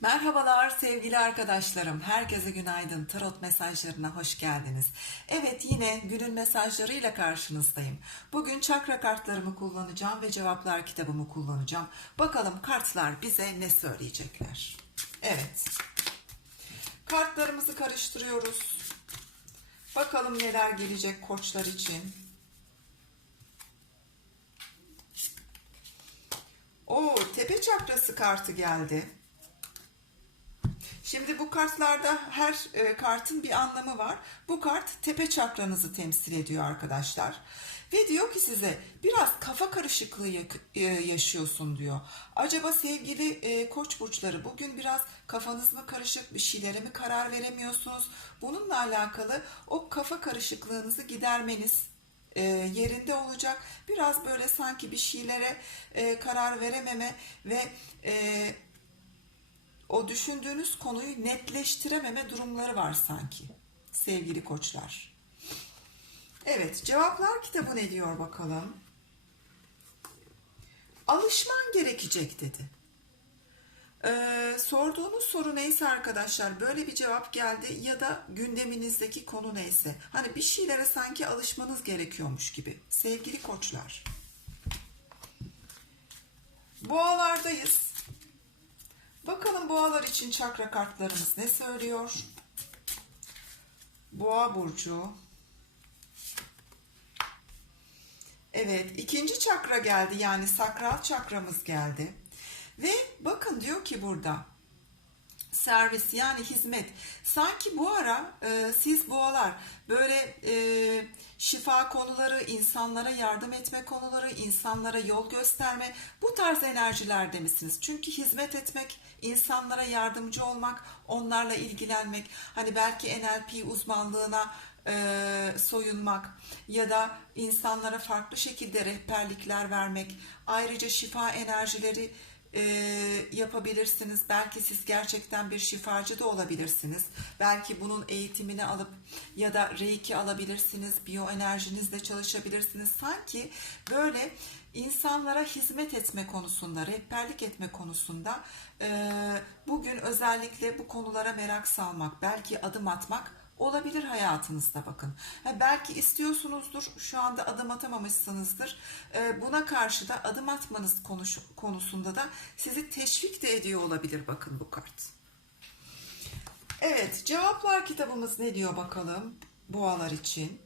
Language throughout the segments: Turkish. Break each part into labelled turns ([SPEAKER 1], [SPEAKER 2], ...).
[SPEAKER 1] Merhabalar sevgili arkadaşlarım. Herkese günaydın. Tarot mesajlarına hoş geldiniz. Evet yine günün mesajlarıyla karşınızdayım. Bugün çakra kartlarımı kullanacağım ve cevaplar kitabımı kullanacağım. Bakalım kartlar bize ne söyleyecekler. Evet. Kartlarımızı karıştırıyoruz. Bakalım neler gelecek koçlar için. Oo, tepe çakrası kartı geldi. Şimdi bu kartlarda her e, kartın bir anlamı var. Bu kart tepe çakranızı temsil ediyor arkadaşlar. Ve diyor ki size biraz kafa karışıklığı e, yaşıyorsun diyor. Acaba sevgili e, koç burçları bugün biraz kafanız mı karışık bir şeylere mi karar veremiyorsunuz? Bununla alakalı o kafa karışıklığınızı gidermeniz e, yerinde olacak. Biraz böyle sanki bir şeylere e, karar verememe ve e, o düşündüğünüz konuyu netleştirememe durumları var sanki sevgili koçlar. Evet cevaplar kitabı ne diyor bakalım. Alışman gerekecek dedi. Ee, sorduğunuz soru neyse arkadaşlar böyle bir cevap geldi ya da gündeminizdeki konu neyse. Hani bir şeylere sanki alışmanız gerekiyormuş gibi sevgili koçlar. Boğalardayız. Bakalım boğalar için çakra kartlarımız ne söylüyor? Boğa burcu. Evet, ikinci çakra geldi yani sakral çakramız geldi. Ve bakın diyor ki burada servis yani hizmet. Sanki bu ara e, siz boğalar böyle e, şifa konuları, insanlara yardım etme konuları, insanlara yol gösterme bu tarz enerjilerde misiniz? Çünkü hizmet etmek, insanlara yardımcı olmak, onlarla ilgilenmek, hani belki NLP uzmanlığına e, soyunmak ya da insanlara farklı şekilde rehberlikler vermek, ayrıca şifa enerjileri e, yapabilirsiniz. Belki siz gerçekten bir şifacı da olabilirsiniz. Belki bunun eğitimini alıp ya da reiki alabilirsiniz. Biyoenerjinizle çalışabilirsiniz. Sanki böyle insanlara hizmet etme konusunda, rehberlik etme konusunda e, bugün özellikle bu konulara merak salmak, belki adım atmak olabilir hayatınızda bakın. Ha, belki istiyorsunuzdur, şu anda adım atamamışsınızdır. Ee, buna karşı da adım atmanız konuş, konusunda da sizi teşvik de ediyor olabilir bakın bu kart. Evet, cevaplar kitabımız ne diyor bakalım boğalar için?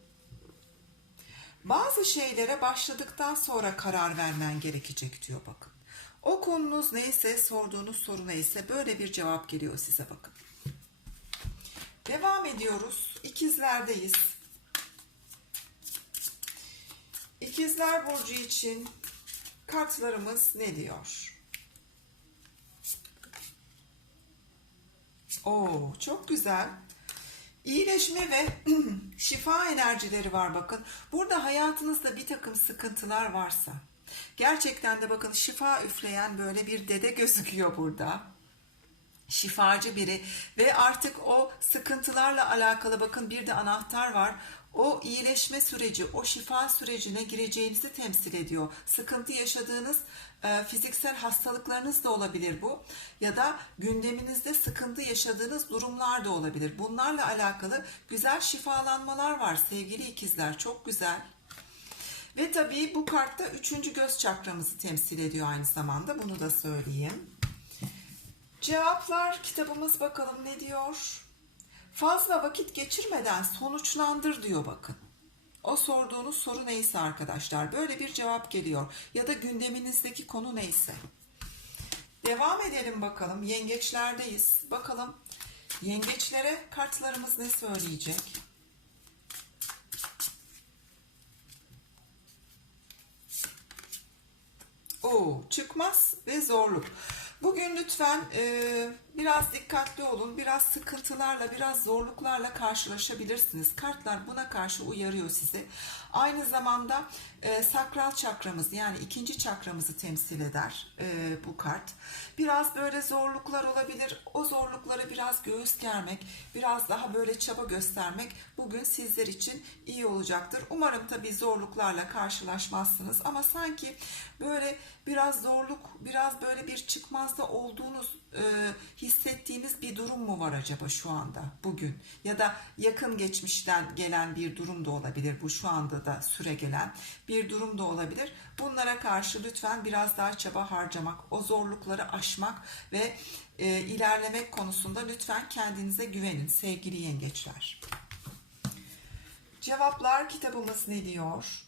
[SPEAKER 1] Bazı şeylere başladıktan sonra karar vermen gerekecek diyor bakın. O konunuz neyse, sorduğunuz soru neyse böyle bir cevap geliyor size bakın. Devam ediyoruz. İkizlerdeyiz. İkizler Burcu için kartlarımız ne diyor? Oo, çok güzel. İyileşme ve şifa enerjileri var bakın. Burada hayatınızda bir takım sıkıntılar varsa gerçekten de bakın şifa üfleyen böyle bir dede gözüküyor burada şifacı biri ve artık o sıkıntılarla alakalı bakın bir de anahtar var. O iyileşme süreci, o şifa sürecine gireceğinizi temsil ediyor. Sıkıntı yaşadığınız e, fiziksel hastalıklarınız da olabilir bu. Ya da gündeminizde sıkıntı yaşadığınız durumlar da olabilir. Bunlarla alakalı güzel şifalanmalar var sevgili ikizler. Çok güzel. Ve tabii bu kartta üçüncü göz çakramızı temsil ediyor aynı zamanda. Bunu da söyleyeyim. Cevaplar kitabımız bakalım ne diyor? Fazla vakit geçirmeden sonuçlandır diyor bakın. O sorduğunuz soru neyse arkadaşlar böyle bir cevap geliyor ya da gündeminizdeki konu neyse. Devam edelim bakalım yengeçlerdeyiz. Bakalım yengeçlere kartlarımız ne söyleyecek? Oo, çıkmaz ve zorluk. Bugün lütfen e, biraz dikkatli olun. Biraz sıkıntılarla, biraz zorluklarla karşılaşabilirsiniz. Kartlar buna karşı uyarıyor sizi. Aynı zamanda e, sakral çakramız yani ikinci çakramızı temsil eder e, bu kart. Biraz böyle zorluklar olabilir. O zorluklara biraz göğüs germek, biraz daha böyle çaba göstermek bugün sizler için iyi olacaktır. Umarım tabii zorluklarla karşılaşmazsınız ama sanki böyle biraz zorluk, biraz böyle bir çıkmazda olduğunuz e, hissettiğiniz bir durum mu var acaba şu anda bugün ya da yakın geçmişten gelen bir durum da olabilir bu şu anda da süre gelen bir durum da olabilir. Bunlara karşı lütfen biraz daha çaba harcamak, o zorlukları aşmak ve e, ilerlemek konusunda lütfen kendinize güvenin sevgili yengeçler. Cevaplar kitabımız ne diyor?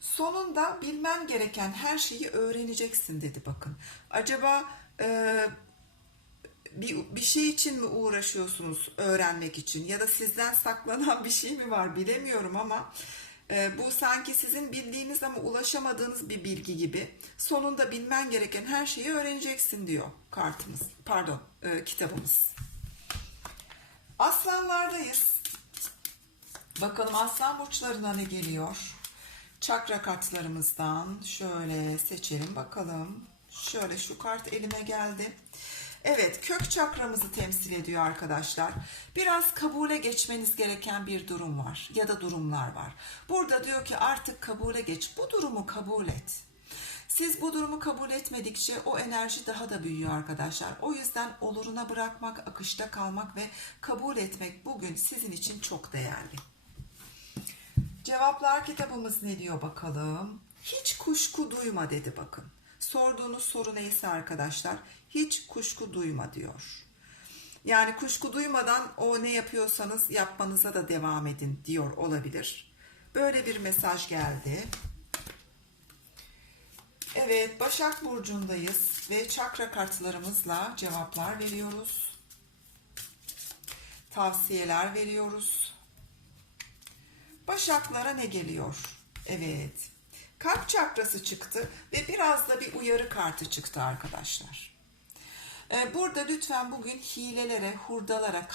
[SPEAKER 1] Sonunda bilmen gereken her şeyi öğreneceksin dedi bakın. Acaba e, bir, bir şey için mi uğraşıyorsunuz öğrenmek için ya da sizden saklanan bir şey mi var bilemiyorum ama e, bu sanki sizin bildiğiniz ama ulaşamadığınız bir bilgi gibi. Sonunda bilmen gereken her şeyi öğreneceksin diyor kartımız. Pardon, e, kitabımız. Aslanlardayız. Bakalım aslan burçlarına ne geliyor? Çakra kartlarımızdan şöyle seçelim bakalım. Şöyle şu kart elime geldi. Evet kök çakramızı temsil ediyor arkadaşlar. Biraz kabule geçmeniz gereken bir durum var ya da durumlar var. Burada diyor ki artık kabule geç. Bu durumu kabul et. Siz bu durumu kabul etmedikçe o enerji daha da büyüyor arkadaşlar. O yüzden oluruna bırakmak, akışta kalmak ve kabul etmek bugün sizin için çok değerli. Cevaplar kitabımız ne diyor bakalım. Hiç kuşku duyma dedi bakın. Sorduğunuz soru neyse arkadaşlar hiç kuşku duyma diyor. Yani kuşku duymadan o ne yapıyorsanız yapmanıza da devam edin diyor olabilir. Böyle bir mesaj geldi. Evet Başak Burcu'ndayız ve çakra kartlarımızla cevaplar veriyoruz. Tavsiyeler veriyoruz. Başaklara ne geliyor? Evet. Kalp çakrası çıktı ve biraz da bir uyarı kartı çıktı arkadaşlar. Ee, Burada lütfen bugün hilelere, hurdalara,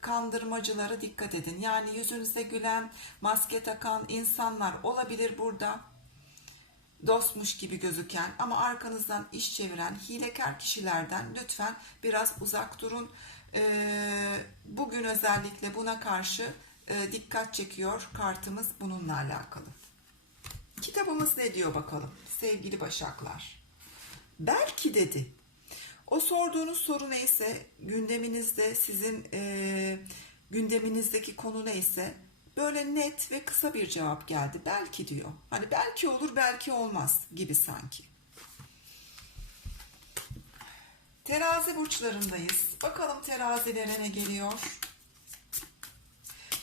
[SPEAKER 1] kandırmacılara dikkat edin. Yani yüzünüze gülen, maske takan insanlar olabilir burada. Dostmuş gibi gözüken ama arkanızdan iş çeviren hilekar kişilerden lütfen biraz uzak durun. Ee, Bugün özellikle buna karşı e, dikkat çekiyor kartımız bununla alakalı. Kitabımız ne diyor bakalım sevgili başaklar? Belki dedi. O sorduğunuz soru neyse gündeminizde sizin e, gündeminizdeki konu neyse böyle net ve kısa bir cevap geldi. Belki diyor. Hani belki olur belki olmaz gibi sanki. Terazi burçlarındayız. Bakalım terazilere ne geliyor?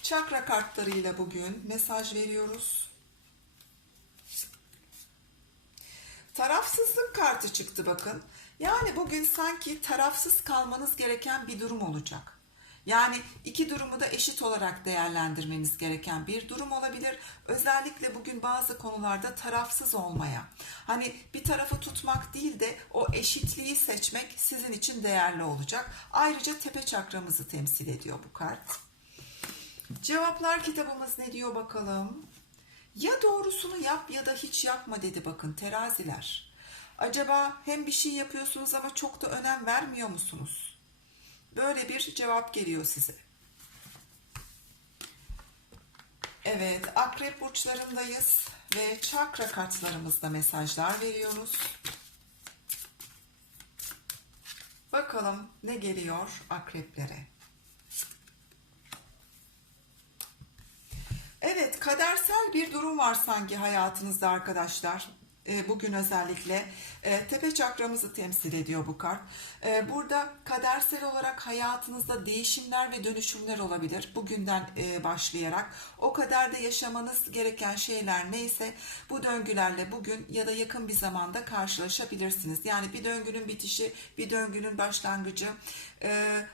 [SPEAKER 1] Çakra kartlarıyla bugün mesaj veriyoruz. Tarafsızlık kartı çıktı bakın. Yani bugün sanki tarafsız kalmanız gereken bir durum olacak. Yani iki durumu da eşit olarak değerlendirmeniz gereken bir durum olabilir. Özellikle bugün bazı konularda tarafsız olmaya, hani bir tarafı tutmak değil de o eşitliği seçmek sizin için değerli olacak. Ayrıca tepe çakramızı temsil ediyor bu kart. Cevaplar kitabımız ne diyor bakalım? Ya doğrusunu yap ya da hiç yapma dedi bakın teraziler. Acaba hem bir şey yapıyorsunuz ama çok da önem vermiyor musunuz? Böyle bir cevap geliyor size. Evet, akrep burçlarındayız ve çakra kartlarımızda mesajlar veriyoruz. Bakalım ne geliyor akreplere. Evet, kadersel bir durum var sanki hayatınızda arkadaşlar. E, Bugün özellikle e, tepe çakramızı temsil ediyor bu kart. E, Burada kadersel olarak hayatınızda değişimler ve dönüşümler olabilir. Bugünden başlayarak o kadar da yaşamanız gereken şeyler neyse bu döngülerle bugün ya da yakın bir zamanda karşılaşabilirsiniz. Yani bir döngünün bitişi, bir döngünün başlangıcı,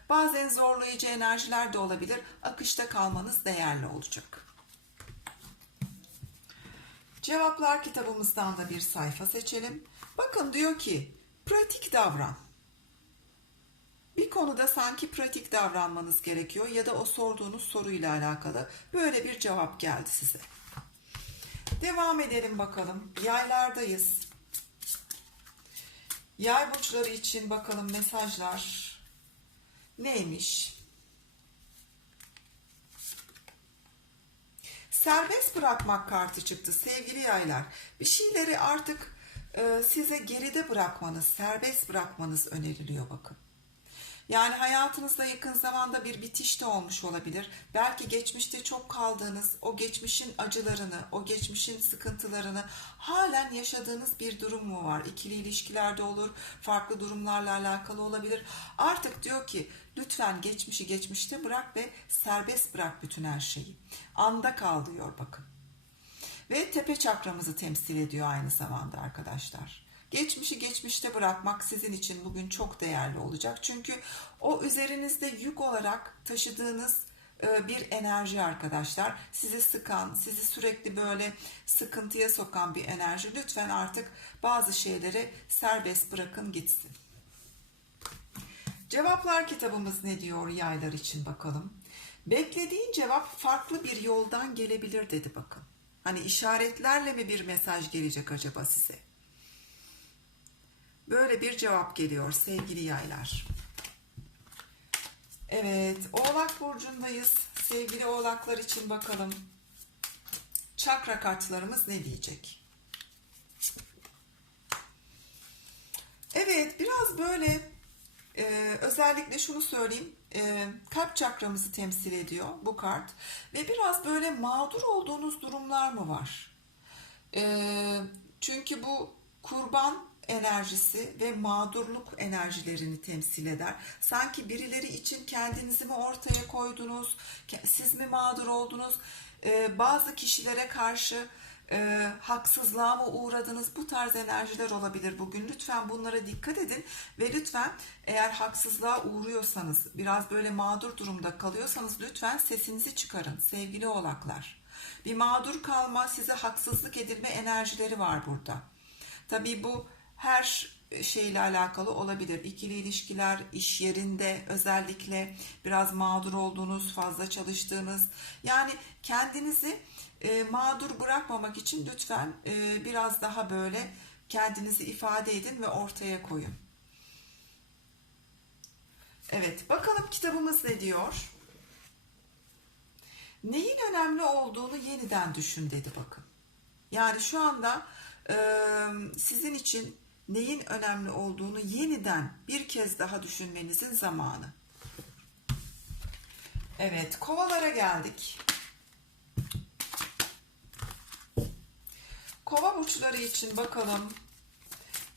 [SPEAKER 1] bazen zorlayıcı enerjiler de olabilir. Akışta kalmanız değerli olacak. Cevaplar kitabımızdan da bir sayfa seçelim. Bakın diyor ki pratik davran. Bir konuda sanki pratik davranmanız gerekiyor ya da o sorduğunuz soruyla alakalı böyle bir cevap geldi size. Devam edelim bakalım. Yaylardayız. Yay burçları için bakalım mesajlar neymiş? Serbest bırakmak kartı çıktı sevgili yaylar. Bir şeyleri artık e, size geride bırakmanız, serbest bırakmanız öneriliyor bakın. Yani hayatınızda yakın zamanda bir bitiş de olmuş olabilir. Belki geçmişte çok kaldığınız o geçmişin acılarını, o geçmişin sıkıntılarını halen yaşadığınız bir durum mu var? İkili ilişkilerde olur, farklı durumlarla alakalı olabilir. Artık diyor ki lütfen geçmişi geçmişte bırak ve serbest bırak bütün her şeyi. Anda kal diyor bakın. Ve tepe çakramızı temsil ediyor aynı zamanda arkadaşlar. Geçmişi geçmişte bırakmak sizin için bugün çok değerli olacak. Çünkü o üzerinizde yük olarak taşıdığınız e, bir enerji arkadaşlar. Sizi sıkan, sizi sürekli böyle sıkıntıya sokan bir enerji. Lütfen artık bazı şeyleri serbest bırakın gitsin. Cevaplar kitabımız ne diyor yaylar için bakalım. Beklediğin cevap farklı bir yoldan gelebilir dedi bakın. Hani işaretlerle mi bir mesaj gelecek acaba size? Böyle bir cevap geliyor sevgili yaylar. Evet, Oğlak Burcu'ndayız. Sevgili Oğlaklar için bakalım. Çakra kartlarımız ne diyecek? Evet, biraz böyle e, özellikle şunu söyleyeyim. E, kalp çakramızı temsil ediyor bu kart. Ve biraz böyle mağdur olduğunuz durumlar mı var? E, çünkü bu kurban enerjisi ve mağdurluk enerjilerini temsil eder. Sanki birileri için kendinizi mi ortaya koydunuz, siz mi mağdur oldunuz, ee, bazı kişilere karşı e, haksızlığa mı uğradınız? Bu tarz enerjiler olabilir bugün. Lütfen bunlara dikkat edin ve lütfen eğer haksızlığa uğruyorsanız, biraz böyle mağdur durumda kalıyorsanız lütfen sesinizi çıkarın sevgili oğlaklar. Bir mağdur kalma, size haksızlık edilme enerjileri var burada. Tabii bu her şeyle alakalı olabilir. İkili ilişkiler, iş yerinde özellikle biraz mağdur olduğunuz, fazla çalıştığınız. Yani kendinizi e, mağdur bırakmamak için lütfen e, biraz daha böyle kendinizi ifade edin ve ortaya koyun. Evet, bakalım kitabımız ne diyor? Neyin önemli olduğunu yeniden düşün dedi bakın. Yani şu anda e, sizin için neyin önemli olduğunu yeniden bir kez daha düşünmenizin zamanı. Evet, kovalara geldik. Kova burçları için bakalım.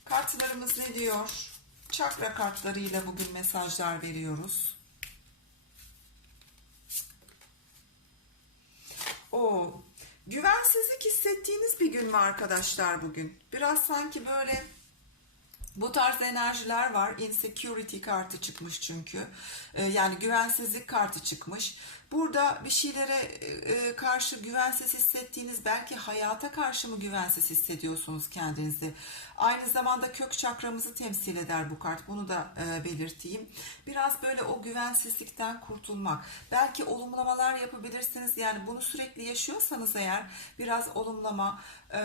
[SPEAKER 1] Kartlarımız ne diyor? Çakra kartlarıyla bugün mesajlar veriyoruz. O güvensizlik hissettiğiniz bir gün mü arkadaşlar bugün? Biraz sanki böyle bu tarz enerjiler var. Insecurity kartı çıkmış çünkü. Ee, yani güvensizlik kartı çıkmış. Burada bir şeylere e, karşı güvensiz hissettiğiniz, belki hayata karşı mı güvensiz hissediyorsunuz kendinizi? Aynı zamanda kök çakramızı temsil eder bu kart. Bunu da e, belirteyim. Biraz böyle o güvensizlikten kurtulmak. Belki olumlamalar yapabilirsiniz. Yani bunu sürekli yaşıyorsanız eğer biraz olumlama e,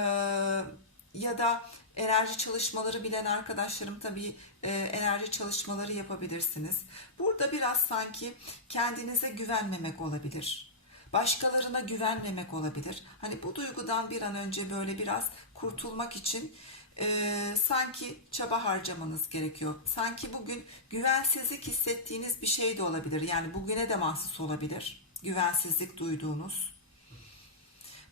[SPEAKER 1] ya da enerji çalışmaları bilen arkadaşlarım tabii e, enerji çalışmaları yapabilirsiniz. Burada biraz sanki kendinize güvenmemek olabilir. Başkalarına güvenmemek olabilir. Hani bu duygudan bir an önce böyle biraz kurtulmak için e, sanki çaba harcamanız gerekiyor. Sanki bugün güvensizlik hissettiğiniz bir şey de olabilir. Yani bugüne de mahsus olabilir. Güvensizlik duyduğunuz.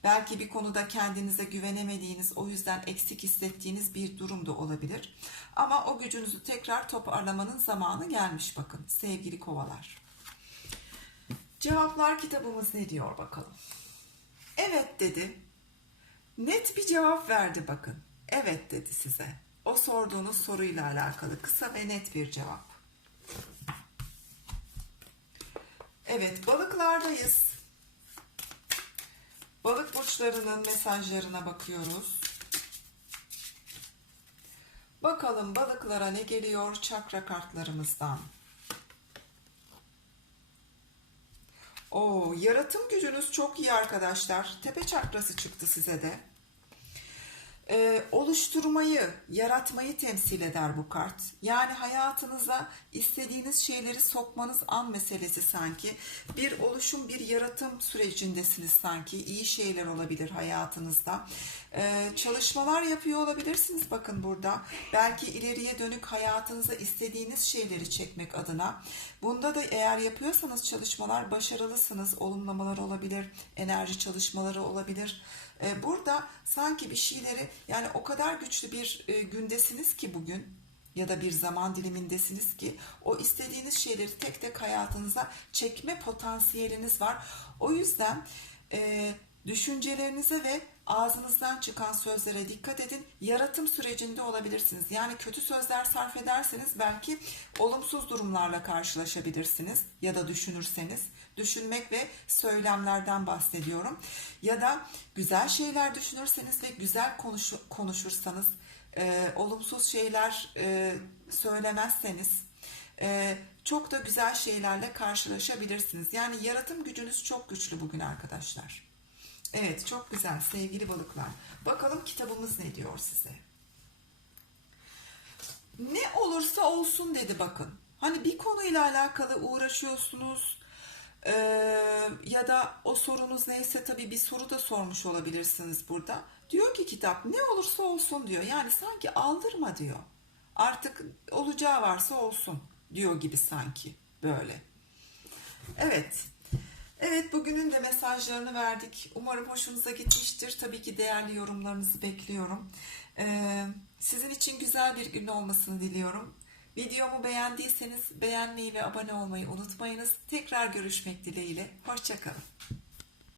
[SPEAKER 1] Belki bir konuda kendinize güvenemediğiniz, o yüzden eksik hissettiğiniz bir durum da olabilir. Ama o gücünüzü tekrar toparlamanın zamanı gelmiş bakın sevgili kovalar. Cevaplar kitabımız ne diyor bakalım. Evet dedi. Net bir cevap verdi bakın. Evet dedi size. O sorduğunuz soruyla alakalı kısa ve net bir cevap. Evet balıklardayız. Balık burçlarının mesajlarına bakıyoruz. Bakalım balıklara ne geliyor çakra kartlarımızdan. O yaratım gücünüz çok iyi arkadaşlar. Tepe çakrası çıktı size de. Ee, oluşturmayı, yaratmayı temsil eder bu kart. Yani hayatınıza istediğiniz şeyleri sokmanız an meselesi sanki. Bir oluşum, bir yaratım sürecindesiniz sanki. İyi şeyler olabilir hayatınızda. Ee, çalışmalar yapıyor olabilirsiniz bakın burada. Belki ileriye dönük hayatınıza istediğiniz şeyleri çekmek adına. Bunda da eğer yapıyorsanız çalışmalar başarılısınız. Olumlamalar olabilir, enerji çalışmaları olabilir. Ee, Burada sanki bir şeyleri yani o kadar güçlü bir e, gündesiniz ki bugün ya da bir zaman dilimindesiniz ki o istediğiniz şeyleri tek tek hayatınıza çekme potansiyeliniz var. O yüzden e, düşüncelerinize ve ağzınızdan çıkan sözlere dikkat edin. Yaratım sürecinde olabilirsiniz. Yani kötü sözler sarf ederseniz belki olumsuz durumlarla karşılaşabilirsiniz ya da düşünürseniz. Düşünmek ve söylemlerden bahsediyorum. Ya da güzel şeyler düşünürseniz ve güzel konuş, konuşursanız, e, olumsuz şeyler e, söylemezseniz e, çok da güzel şeylerle karşılaşabilirsiniz. Yani yaratım gücünüz çok güçlü bugün arkadaşlar. Evet çok güzel sevgili balıklar. Bakalım kitabımız ne diyor size. Ne olursa olsun dedi bakın. Hani bir konuyla alakalı uğraşıyorsunuz eee, ya da o sorunuz neyse tabii bir soru da sormuş olabilirsiniz burada. Diyor ki kitap ne olursa olsun diyor. Yani sanki aldırma diyor. Artık olacağı varsa olsun diyor gibi sanki böyle. Evet. Evet bugünün de mesajlarını verdik. Umarım hoşunuza gitmiştir. Tabii ki değerli yorumlarınızı bekliyorum. Ee, sizin için güzel bir gün olmasını diliyorum. Videomu beğendiyseniz beğenmeyi ve abone olmayı unutmayınız. Tekrar görüşmek dileğiyle. Hoşçakalın.